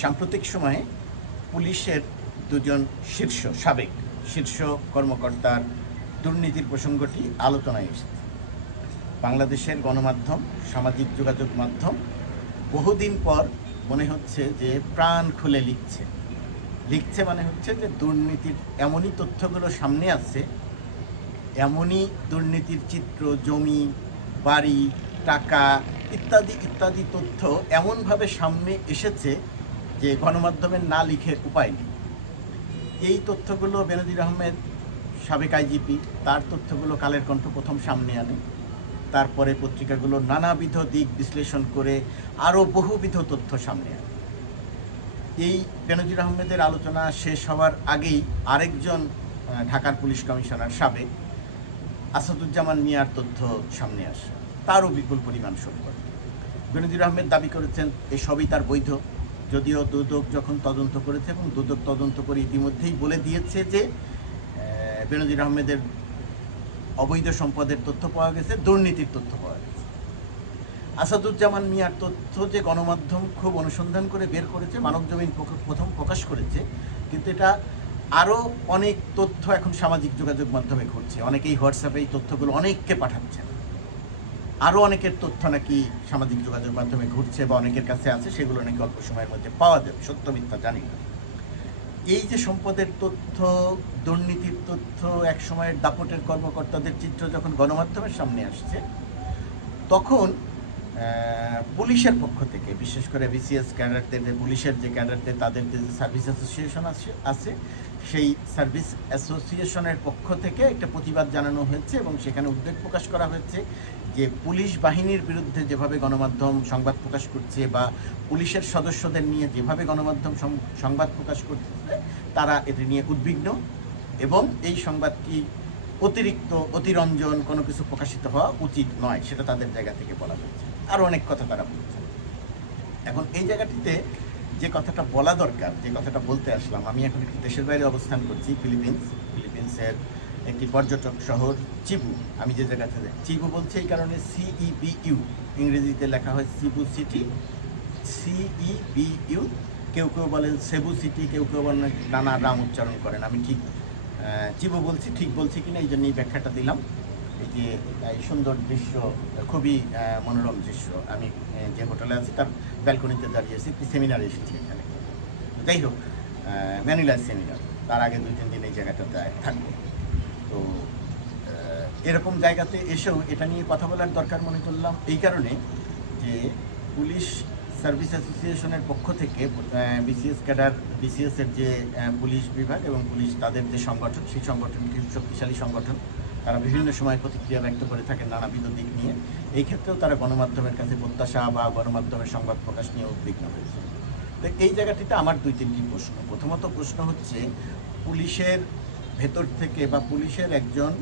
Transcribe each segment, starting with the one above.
সাম্প্রতিক সময়ে পুলিশের দুজন শীর্ষ, সাবেক শীর্ষ কর্মকর্তার দুর্নীতির প্রসঙ্গটি আলোচনায় এসেছে। বাংলাদেশের গণমাধ্যম, সামাজিক যোগাযোগ মাধ্যম বহুদিন পর মনে হচ্ছে যে প্রাণ খুলে লিখছে। লিখছে মানে হচ্ছে যে দুর্নীতির এমনই তথ্যগুলো সামনে আসছে, এমনই দুর্নীতির চিত্র, জমি, বাড়ি, টাকা ইত্যাদি ইত্যাদি তথ্য এমনভাবে সামনে এসেছে যে গণমাধ্যমের না লিখে উপায় নেই। এই তথ্যগুলো বেনজির আহমেদ, সাবেক আইজিপি, তার তথ্যগুলো কালের কণ্ঠ প্রথম সামনে আনে। তারপরে পত্রিকাগুলো নানাবিধ দিক বিশ্লেষণ করে আরও বহুবিধ তথ্য সামনে আনে। এই বেনজির আহমেদের আলোচনা শেষ হওয়ার আগেই আরেকজন ঢাকার পুলিশ কমিশনার সাবেক আসাদুজ্জামান মিয়ার তথ্য সামনে আসে। তারও বিপুল পরিমাণ সম্পদ। বেনজির আহমেদ দাবি করেছেন, এসবই তার বৈধ। যদিও দুদক যখন তদন্ত করেছে এবং দুদক তদন্ত করে ইতিমধ্যেই বলে দিয়েছে যে বেনজির আহমেদের অবৈধ সম্পদের তথ্য পাওয়া গেছে, দুর্নীতির তথ্য পাওয়া গেছে। আসাদুজ্জামান মিয়ার তথ্য যে গণমাধ্যম খুব অনুসন্ধান করে বের করেছে মানবজমিন প্রথম প্রকাশ করেছে, কিন্তু এটা আরও অনেক তথ্য এখন সামাজিক যোগাযোগ মাধ্যমে ঘুরছে অনেকেই হোয়াটসঅ্যাপে এই তথ্যগুলো অনেককে পাঠাচ্ছেন। আরও অনেকের তথ্য নাকি সামাজিক যোগাযোগ মাধ্যমে ঘুরছে বা অনেকের কাছে আছে, সেগুলো নাকি অল্প সময়ের মধ্যে পাওয়া যাবে। সত্য মিথ্যা জানি না। এই যে সম্পদের তথ্য, দুর্নীতির তথ্য এক সময়ের দাপটের কর্মকর্তাদের চিত্র যখন গণমাধ্যমের সামনে আসছে, তখন পুলিশের পক্ষ থেকে, বিশেষ করে বিসিএস ক্যাডারদের, যে পুলিশের যে ক্যাডারদের, তাদের যে সার্ভিস অ্যাসোসিয়েশন আছে আছে, সেই সার্ভিস অ্যাসোসিয়েশনের পক্ষ থেকে একটা প্রতিবাদ জানানো হয়েছে এবং সেখানে উদ্বেগ প্রকাশ করা হয়েছে যে পুলিশ বাহিনীর বিরুদ্ধে যেভাবে গণমাধ্যম সংবাদ প্রকাশ করছে বা পুলিশের সদস্যদের নিয়ে যেভাবে গণমাধ্যম সংবাদ প্রকাশ করছে, তারা এটি নিয়ে উদ্বিগ্ন এবং এই সংবাদটি অতিরিক্ত, অতিরঞ্জন কোনো কিছু প্রকাশিত হওয়া উচিত নয়, সেটা তাদের জায়গা থেকে বলা হয়েছে। আরও অনেক কথা তারা বলছে এখন এই জায়গাটিতে যে কথাটা বলা দরকার, যে কথাটা বলতে আসলাম, আমি এখন একটু দেশের বাইরে অবস্থান করছি, ফিলিপিন্স। ফিলিপিন্সের একটি পর্যটক শহর চিবু। আমি যে জায়গাতে যাই, চিবু বলছে এই কারণে সিইবিইউ ইংরেজিতে লেখা হয় সিবু সিটি। সিইবিইউ কেউ কেউ বলেন সেবু সিটি, কেউ কেউ বলেন নানা রাম উচ্চারণ করেন। আমি ঠিক চিবু বলছি, ঠিক বলছি কিনা এই জন্য এই ব্যাখ্যাটা দিলাম। যে এই সুন্দর দৃশ্য, খুবই মনোরম দৃশ্য। আমি যে হোটেলে আছি তার ব্যালকনিতে দাঁড়িয়ে আছি, একটি সেমিনারে এসেছি এখানে। যাই হোক ম্যানুলার সেমিনার, তার আগে দুই, তিন দিন এই জায়গাটাতে থাকব। তো এরকম জায়গাতে এসেও এটা নিয়ে কথা বলার দরকার মনে করলাম, এই কারণে যে পুলিশ সার্ভিস অ্যাসোসিয়েশনের পক্ষ থেকে বিসিএস ক্যাডার বিসিএস এর যে পুলিশ বিভাগ এবং পুলিশ তাদের যে সংগঠন, সেই সংগঠনটি শক্তিশালী সংগঠন তারা বিভিন্ন সময় প্রতিক্রিয়া ব্যক্ত করে থাকেন নানাবিধ দিক নিয়ে। এই ক্ষেত্রেও তারা গণমাধ্যমের কাছে প্রত্যাশা বা গণমাধ্যমের সংবাদ প্রকাশ নিয়ে উদ্বিগ্ন হয়েছে। তো এই জায়গাটিতে আমার দুই তিনটি প্রশ্ন। প্রথমত প্রশ্ন হচ্ছে, পুলিশের ভেতর থেকে বা পুলিশের একজন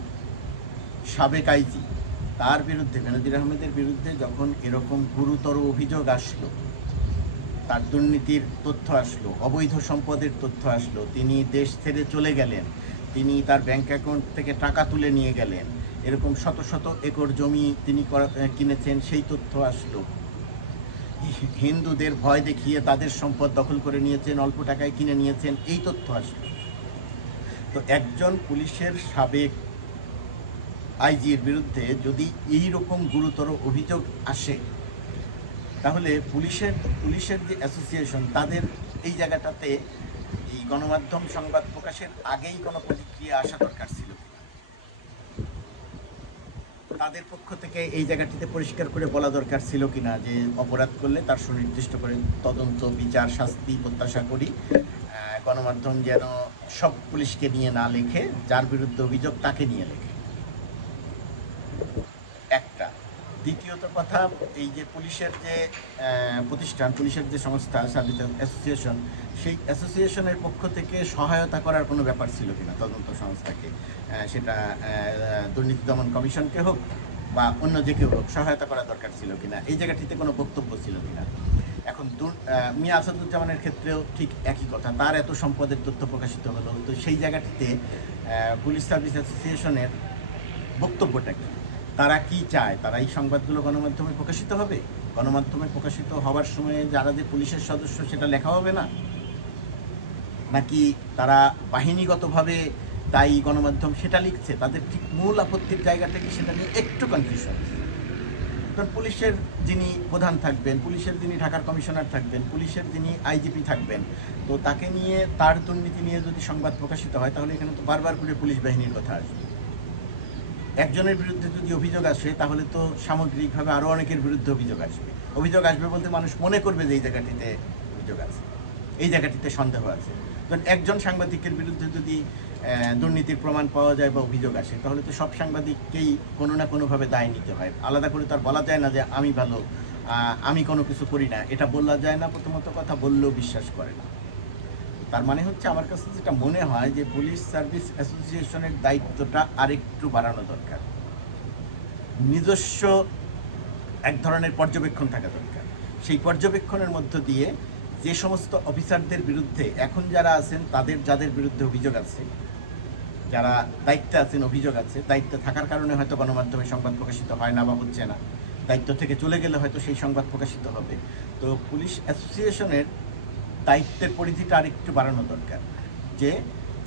সাবেক আইজি, তার বিরুদ্ধে বেনজির আহমেদের বিরুদ্ধে যখন এরকম গুরুতর অভিযোগ আসলো, তার দুর্নীতির তথ্য আসলো, অবৈধ সম্পদের তথ্য আসলো, তিনি দেশ ছেড়ে চলে গেলেন তিনি তার ব্যাংক অ্যাকাউন্ট থেকে টাকা তুলে নিয়ে গেলেন। এরকম শত শত একর জমি তিনি কিনেছেন, সেই তথ্য আসলো। হিন্দুদের ভয় দেখিয়ে তাদের সম্পদ দখল করে নিয়েছেন, অল্প টাকায় কিনে নিয়েছেন, এই তথ্য আসলো। তো একজন পুলিশের সাবেক আইজির বিরুদ্ধে যদি এই রকম গুরুতর অভিযোগ আসে, তাহলে পুলিশের পুলিশের যে অ্যাসোসিয়েশন তাদের এই জায়গাটাতে এই গণমাধ্যম সংবাদ প্রকাশের আগেই কোনো প্রতিক্রিয়া আসা দরকার ছিল তাদের পক্ষ থেকে এই জায়গাটিতে পরিষ্কার করে বলা দরকার ছিল কিনা যে অপরাধ করলে তার সুনির্দিষ্ট করে তদন্ত, বিচার, শাস্তি, প্রত্যাশা করি। গণমাধ্যম যেন সব পুলিশকে নিয়ে না লেখে, যার বিরুদ্ধে অভিযোগ তাকে নিয়ে লেখে। দ্বিতীয়ত কথা, এই যে পুলিশের যে প্রতিষ্ঠান, পুলিশের যে সংস্থা সার্ভিস অ্যাসোসিয়েশন, সেই অ্যাসোসিয়েশনের পক্ষ থেকে সহায়তা করার কোনো ব্যাপার ছিল কিনা তদন্ত সংস্থাকে? সেটা দুর্নীতি দমন কমিশনকে হোক বা অন্য যে কেউ হোক, সহায়তা করা দরকার ছিল কিনা? এই জায়গাটিতে কোনো বক্তব্য ছিল কিনা? এখন মিয়া আসাদুজ্জামানের ক্ষেত্রেও ঠিক একই কথা। তার এত সম্পদের তথ্য প্রকাশিত হলো, তো সেই জায়গাটিতে পুলিশ সার্ভিস অ্যাসোসিয়েশনের বক্তব্যটা কি? তারা কি চায়? তারা এই সংবাদগুলো গণমাধ্যমে প্রকাশিত হবে? গণমাধ্যমে প্রকাশিত হওয়ার সময় যারা যে পুলিশের সদস্য, সেটা লেখা হবে না? নাকি তারা বাহিনীগতভাবে তাই গণমাধ্যম সেটা লিখছে? তাদের ঠিক মূল আপত্তির জায়গাটা কি সেটা নিয়ে একটু কনফিউশন কারণ পুলিশের যিনি প্রধান থাকবেন, পুলিশের যিনি ঢাকার কমিশনার থাকবেন, পুলিশের যিনি আইজিপি থাকবেন, তো তাকে নিয়ে তার দুর্নীতি নিয়ে যদি সংবাদ প্রকাশিত হয়, তাহলে এখানে তো বারবার করে পুলিশ বাহিনীর কথা আসবে। একজনের বিরুদ্ধে যদি অভিযোগ আসে, তাহলে তো সামগ্রিকভাবে আরও অনেকের বিরুদ্ধে অভিযোগ আসবে। অভিযোগ আসবে বলতে মানুষ মনে করবে যে এই জায়গাটিতে অভিযোগ আছে, এই জায়গাটিতে সন্দেহ আছে। কারণ একজন সাংবাদিকের বিরুদ্ধে যদি দুর্নীতির প্রমাণ পাওয়া যায় বা অভিযোগ আসে, তাহলে তো সব সাংবাদিককেই কোনো না কোনোভাবে দায় নিতে হয়। আলাদা করে তার বলা যায় না যে আমি ভালো আমি কোনো কিছু করি না। এটা বলা যায় না প্রথমত কথা, বললেও বিশ্বাস করে না। তার মানে হচ্ছে আমার কাছে যেটা মনে হয় যে পুলিশ সার্ভিস অ্যাসোসিয়েশনের দায়িত্বটা আরেকটু বাড়ানো দরকার। নিজস্ব এক ধরনের পর্যবেক্ষণ থাকা দরকার। সেই পর্যবেক্ষণের মধ্য দিয়ে যে সমস্ত অফিসারদের বিরুদ্ধে এখন যারা আছেন, তাদের যাদের বিরুদ্ধে অভিযোগ আছে, যারা দায়িত্বে আছেন, অভিযোগ আছে, দায়িত্বে থাকার কারণে হয়তো গণমাধ্যমে সংবাদ প্রকাশিত হয় না বা হচ্ছে না। দায়িত্ব থেকে চলে গেলে হয়তো সেই সংবাদ প্রকাশিত হবে। তো পুলিশ অ্যাসোসিয়েশনের দায়িত্বের পরিধিটা আরেকটু বাড়ানো দরকার। যে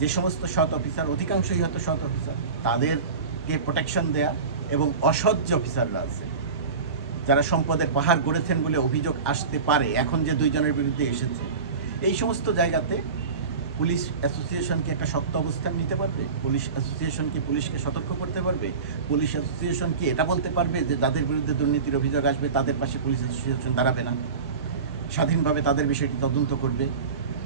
যে সমস্ত সৎ অফিসার, অধিকাংশই হয়তো সৎ অফিসার, তাদেরকে প্রোটেকশন দেয়া এবং অসৎ যে অফিসাররা আছে, যারা সম্পদের পাহাড় গড়েছেন বলে অভিযোগ আসতে পারে, এখন যে দুইজনের বিরুদ্ধে এসেছে, এই সমস্ত জায়গাতে পুলিশ অ্যাসোসিয়েশনকে একটা শক্ত অবস্থান নিতে পারবে? পুলিশ অ্যাসোসিয়েশন কি পুলিশকে সতর্ক করতে পারবে? পুলিশ অ্যাসোসিয়েশন কি এটা বলতে পারবে যে, যাদের বিরুদ্ধে দুর্নীতির অভিযোগ আসবে, তাদের পাশে পুলিশ অ্যাসোসিয়েশন দাঁড়াবে না? স্বাধীনভাবে তাদের বিষয়টি তদন্ত করবে।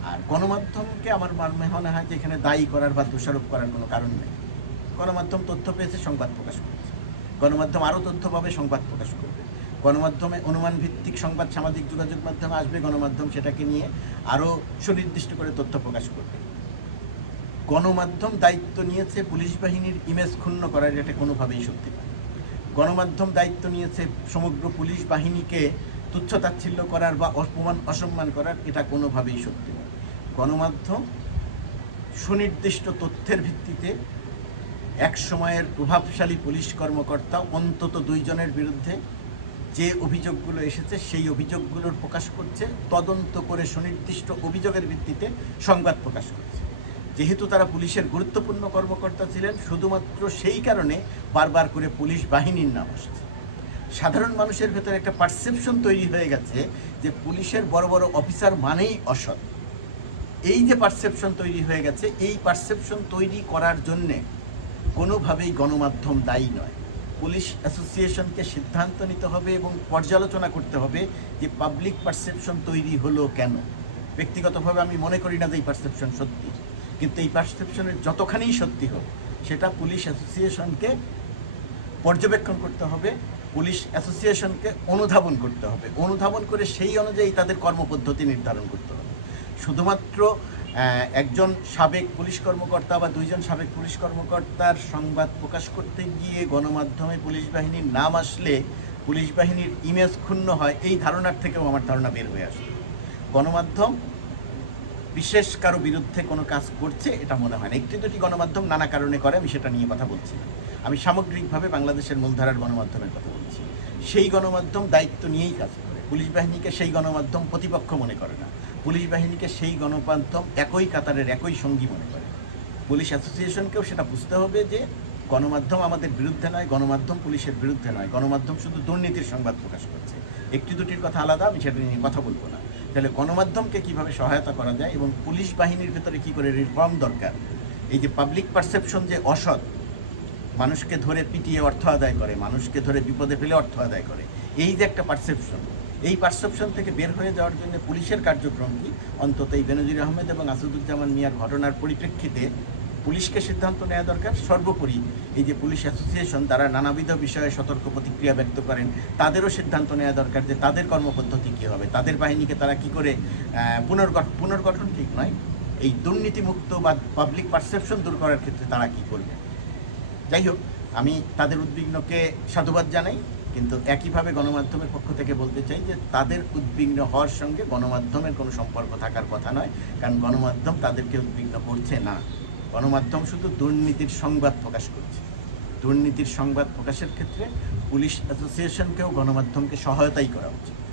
আর গণমাধ্যমকে আমার মনে হয় যে এখানে দায়ী করার বা দোষারোপ করার কোনো কারণ নেই। গণমাধ্যম তথ্য পেয়েছে, সংবাদ প্রকাশ করেছে। গণমাধ্যম আরও তথ্য পাবে, সংবাদ প্রকাশ করবে। গণমাধ্যমে অনুমান ভিত্তিক সংবাদ, সামাজিক যোগাযোগ মাধ্যমে আসবে, গণমাধ্যম সেটাকে নিয়ে আরও সুনির্দিষ্ট করে তথ্য প্রকাশ করবে। গণমাধ্যম দায়িত্ব নিয়েছে পুলিশ বাহিনীর ইমেজ ক্ষুণ্ণ করার, এটা কোনোভাবেই সত্যি নয় গণমাধ্যম দায়িত্ব নিয়েছে সমগ্র পুলিশ বাহিনীকে তুচ্ছতাচ্ছিল্য করার বা অপমান, অসম্মান করার, এটা কোনোভাবেই সত্যি নয়। গণমাধ্যম সুনির্দিষ্ট তথ্যের ভিত্তিতে এক সময়ের প্রভাবশালী পুলিশ কর্মকর্তা অন্তত দুইজনের বিরুদ্ধে যে অভিযোগগুলো এসেছে, সেই অভিযোগগুলোর প্রকাশ করছে, তদন্ত করে সুনির্দিষ্ট অভিযোগের ভিত্তিতে সংবাদ প্রকাশ করছে। যেহেতু তারা পুলিশের গুরুত্বপূর্ণ কর্মকর্তা ছিলেন, শুধুমাত্র সেই কারণে বারবার করে পুলিশ বাহিনীর নাম আসছে। সাধারণ মানুষের ভেতরে একটা পারসেপশন তৈরি হয়ে গেছে যে পুলিশের বড় বড় অফিসার মানেই অসৎ। এই যে পারসেপশন তৈরি হয়ে গেছে, এই পারসেপশন তৈরি করার জন্যে কোনোভাবেই গণমাধ্যম দায়ী নয়। পুলিশ অ্যাসোসিয়েশনকে সিদ্ধান্ত নিতে হবে এবং পর্যালোচনা করতে হবে যে পাবলিক পারসেপশন তৈরি হলো কেন। ব্যক্তিগতভাবে আমি মনে করি না যে এই পারসেপশন সত্যি। কিন্তু এই পারসেপশনের যতখানি সত্যি হোক, সেটা পুলিশ অ্যাসোসিয়েশনকে পর্যবেক্ষণ করতে হবে, পুলিশ অ্যাসোসিয়েশনকে অনুধাবন করতে হবে। অনুধাবন করে সেই অনুযায়ী তাদের কর্মপদ্ধতি নির্ধারণ করতে হবে। শুধুমাত্র একজন সাবেক পুলিশ কর্মকর্তা বা দুইজন সাবেক পুলিশ কর্মকর্তার সংবাদ প্রকাশ করতে গিয়ে গণমাধ্যমে পুলিশ বাহিনীর নাম আসলে পুলিশ বাহিনীর ইমেজ ক্ষুণ্ণ হয়, এই ধারণার থেকেও আমার ধারণা বের হয়ে আসে। গণমাধ্যম বিশেষ কারও বিরুদ্ধে কোনো কাজ করছে, এটা মনে হয় না। একটি দুটি গণমাধ্যম নানা কারণে করে, আমি সেটা নিয়ে কথা বলছি না। আমি সামগ্রিকভাবে বাংলাদেশের মূলধারার গণমাধ্যমের কথা বলছি। সেই গণমাধ্যম দায়িত্ব নিয়েই কাজ করে। পুলিশ বাহিনীকে সেই গণমাধ্যম প্রতিপক্ষ মনে করে না। পুলিশ বাহিনীকে সেই গণমাধ্যম একই কাতারের একই সঙ্গী মনে করে। পুলিশ অ্যাসোসিয়েশনকেও সেটা বুঝতে হবে যে, গণমাধ্যম আমাদের বিরুদ্ধে নয়, গণমাধ্যম পুলিশের বিরুদ্ধে নয়। গণমাধ্যম শুধু দুর্নীতির সংবাদ প্রকাশ করছে। একটি দুটির কথা আলাদা, আমি সেটা নিয়ে কথা বলব না। তাহলে গণমাধ্যমকে কীভাবে সহায়তা করা যায় এবং পুলিশ বাহিনীর ভেতরে কি করে রিফর্ম দরকার? এই যে পাবলিক পারসেপশন যে অসৎ, মানুষকে ধরে পিটিয়ে অর্থ আদায় করে, মানুষকে ধরে বিপদে ফেলে অর্থ আদায় করে, এই যে একটা পারসেপশন এই পারসেপশন থেকে বের হয়ে যাওয়ার জন্য পুলিশের কার্যক্রম কি? অন্তত এই বেনজির আহমেদ এবং আসাদুজ্জামান মিয়ার ঘটনার পরিপ্রেক্ষিতে পুলিশকে সিদ্ধান্ত নেওয়া দরকার। সর্বোপরি এই যে পুলিশ অ্যাসোসিয়েশন তারা নানাবিধ বিষয়ে সতর্ক প্রতিক্রিয়া ব্যক্ত করেন তাদেরও সিদ্ধান্ত নেওয়া দরকার যে তাদের কর্মপদ্ধতি কী হবে তাদের বাহিনীকে তারা কি করে আহ, পুনর্গঠন পুনর্গঠন ঠিক নয় এই দুর্নীতিমুক্ত বা পাবলিক পারসেপশন দূর করার ক্ষেত্রে তারা কি করবে? যাই হোক আমি তাদের উদ্বিগ্নকে সাধুবাদ জানাই কিন্তু একইভাবে গণমাধ্যমের পক্ষ থেকে বলতে চাই যে তাদের উদ্বিগ্ন হওয়ার সঙ্গে গণমাধ্যমের কোনো সম্পর্ক থাকার কথা নয় কারণ গণমাধ্যম তাদেরকে উদ্বিগ্ন করছে না। গণমাধ্যম শুধু দুর্নীতির সংবাদ প্রকাশ করছে। দুর্নীতির সংবাদ প্রকাশের ক্ষেত্রে পুলিশ অ্যাসোসিয়েশনকেও গণমাধ্যমকে সহায়তাই করা উচিত।